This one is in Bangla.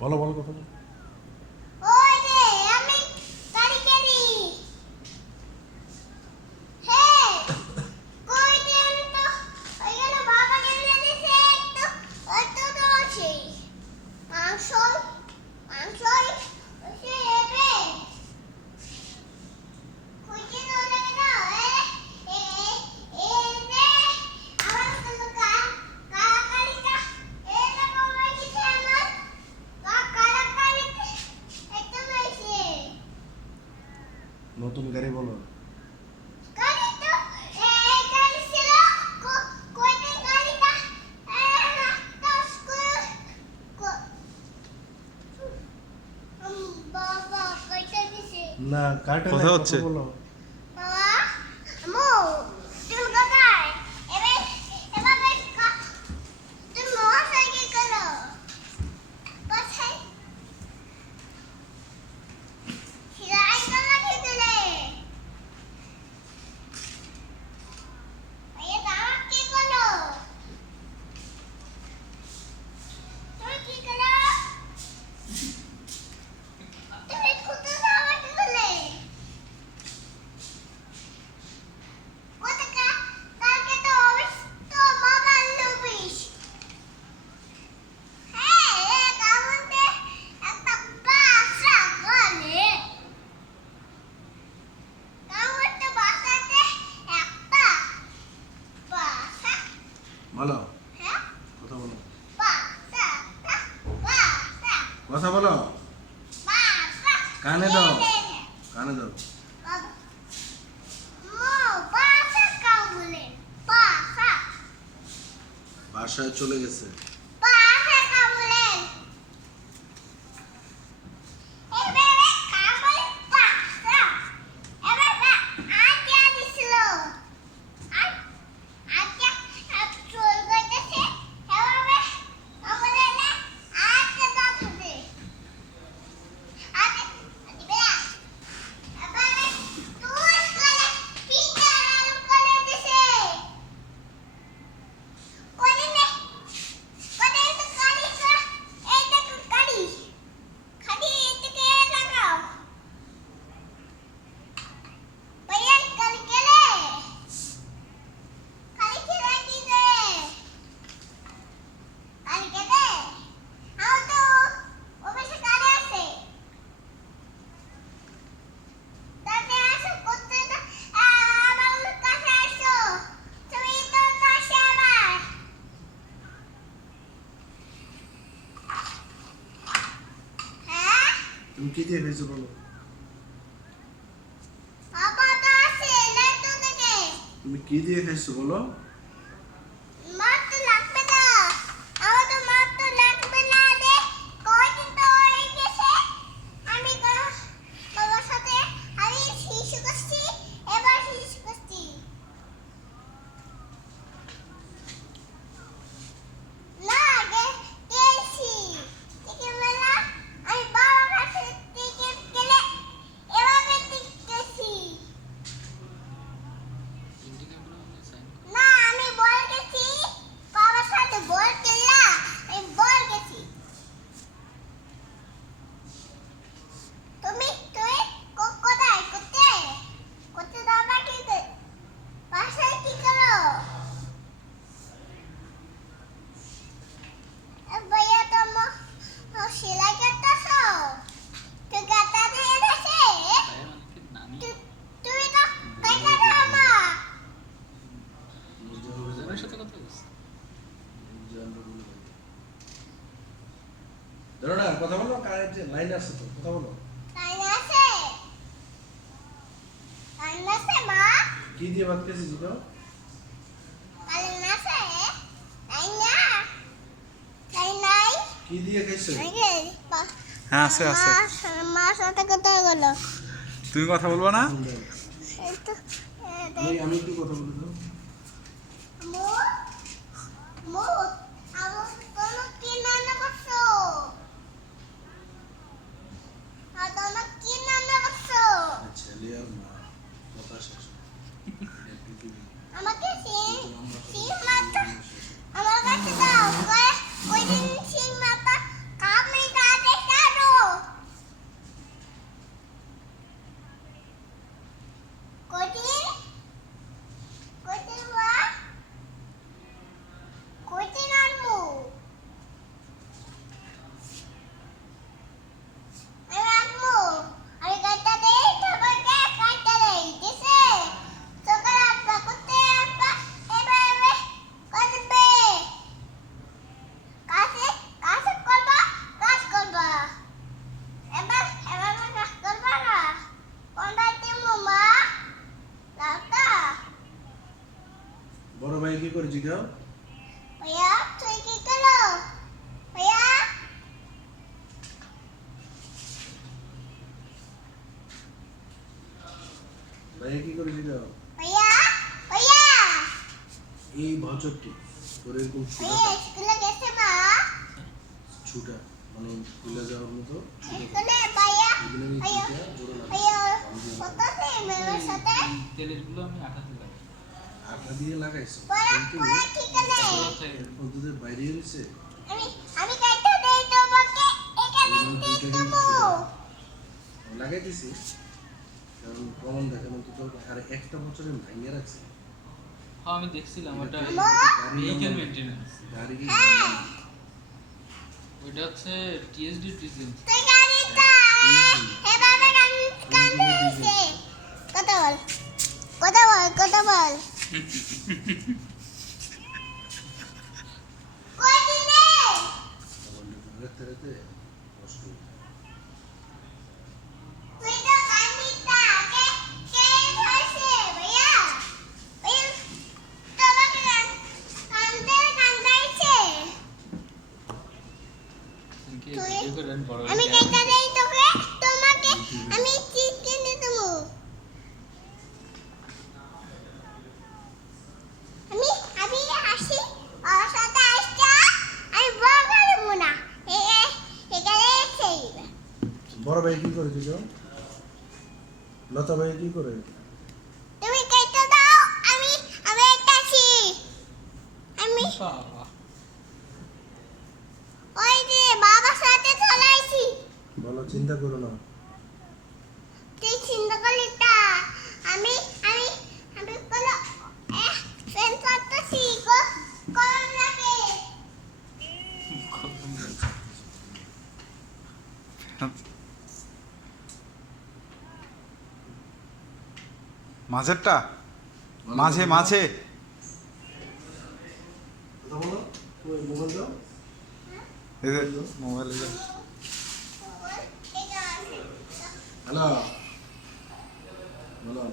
বলো বলো কথা বলো। ওই যে আমি কারিগরি হ্যাঁ কই দেন তো ওইখানে বাবা কেন দিছে একটু একটু তো আছে মাংস মাংস সে এবে কই যে ওটা কেন এ এ নে আমার তো কারিকা এটা কমাই দিছে আমার কারিকা একটু নাইছে নতুন গাড়ি বলো। গাড়ি তো এই গাড়ি ছিল কয়টা গাড়িটা দশ বাবা কয়টা দিছে না কাটে কথা হচ্ছে? বলো। বাবা আমু তুমি কোথায় এবে এভাবে তুমি মোটরসাইকেল করো কোথায় সিলাই করো খেতে ভাইয়া দাঁড়া কি করো তুমি কি করো তুমি কোথায় যাওয়া কি করলে কোথাকা কালকে তো অফিস তো মোবাইল লুবিস হ্যাঁ এক আমাদের একটা বাসা গলে আমাদের বাসাতে একটা বাসা বলো হ্যাঁ কথা বলো। বাসা বাসা কথা বলো। বাসা কানে দাও কানে দাও। বাবা মো বাসা কাউ বলে বাসা বাসায় চলে গেছে। বাসা কাউ বলে এবারে কাউ বলে বাসা এবারে আজকে দিছিল আজ আজকে চল গইতেছে এবারে আমাদের না আজকে দাঁড়াবে আজকে দিবে এবারে তুই করে পিঠা আলু করে দিছে কোনে নে কোনে তো কালি এই দেখো কালি খালি এদিকে লাগাও ভাইয়া কালি গেলে কালি খেলা দিছে কালি গেলে আও তো অফিসে কালি আছে তাতে আসো করতে না আমার কাছে আসো তুমি তো কাছে আবার হ্যাঁ তুমি কি দিয়ে খাইছো বলো। বাবা তো আছে লাইট থেকে তুমি কি দিয়ে খাইছো বলো। মার তো লাগবে না আমার তো মার তো লাগবে না রে কয়দিন তো হয়ে গেছে আমি বাবার সাথে আমি শিশু করছি এবার শিশু করছি না গেছি টিকিট মেলা আমি বাবার কাছে টিকিট গেলে এভাবে টিকিট গেছি না আমি বল গেছি বাবার সাথে বল খেলা আমি বল গেছি তুমি তুমি কোথায় করতে করতে দাও বাকি বাসায় কি করো ভাইয়া তুমি সেলাই করতেছো তুই গাতা দিয়ে গেছে তুমি তো কাইটা দাও মা ধরো না কথা বলো কারেন্ট লাইন আছে তো কথা বলো। লাইন আছে লাইন আছে মা কি দিয়ে ভাত খেয়েছিস তো। লাইন আছে লাইন না লাইন নাই কি দিয়ে খাইছো। হ্যাঁ আছে আছে। মার সাথে কথা হলো তুমি কথা বলবো না? একটু আমি একটু কথা বলি তো। মো মো আমার কোনো কি নানা করছো আর তোমরা কি নানা করছো ছেলে আর মা কথা শেষ। আমাকে সিং মাথা আমার কাছে দাও কই দিন সিং মাথা কামড়ে দাঁড়ে করে জিগাও? ভাইয়া তুই কি করো ভাইয়া ভাইয়া কি করে জিগাও? ভাইয়া ভাইয়া এই ভচরটি করে এরকম ভাইয়া স্কুলে গেছে মা ছুটা মানে খুলে যাওয়ার মতো স্কুলে ভাইয়া এগুলো আমি ভাইয়া জিগা জোরে লাগা ভাইয়া কত সে মেয়ের সাথে তেলেরগুলো আমি আঠাতে লাগাই। আটা দিয়ে লাগাইছো পড়া কিন্তু পড়া ঠিক আছে এখন তোদের বাইরে এসেছে আমি আমি কাইটা দেই তোমাকে এখানে দিয়ে দেবো লাগাই দিছি কারণ প্রমাণ দেখানো তো তোর আর একটা বছরে ভাঙিয়ে রাখছে হ্যাঁ আমি দেখছিলাম ওটা গাড়ি ভেহিকেল আমার- মেইনটেনেন্স। গাড়ি কি ওইটা হচ্ছে টিএসডি ডিজেল। তুই গাড়িটা এভাবে কান্দে দিছে কথা বল কথা বল কথা বল কই দিলে রাতে রাতে কষ্ট তুই তো কান্দিটা কে ধরছে ভাইয়া ভাইয়া তোমাকে কান্দাইছে কি তুই- ভিডিও করে আমি বড় আমি কাইটা দেই তোকে তোমাকে আমি চিট কিনে দেবো আমি হাসি ওর সাথে আসছা আমি বড় করবো না এখানে সেই বড় ভাই কি করে জিগাও? লতা ভাই কি করে? তুমি কেটে দাও আমি আমি একটা আছি আমি বাবা ওই যে বাবার সাথে চলে আইছি বলো চিন্তা করো না তুই চিন্তা করলি তা আমি আমি আমি কোনো ফ্রেন্ড করতেছি কোন লাগে মাঝেরটা মাঝে মাঝে কথা বলো ওই মোবাইল দাও এই যে মোবাইলে এটা আছে হ্যালো বলো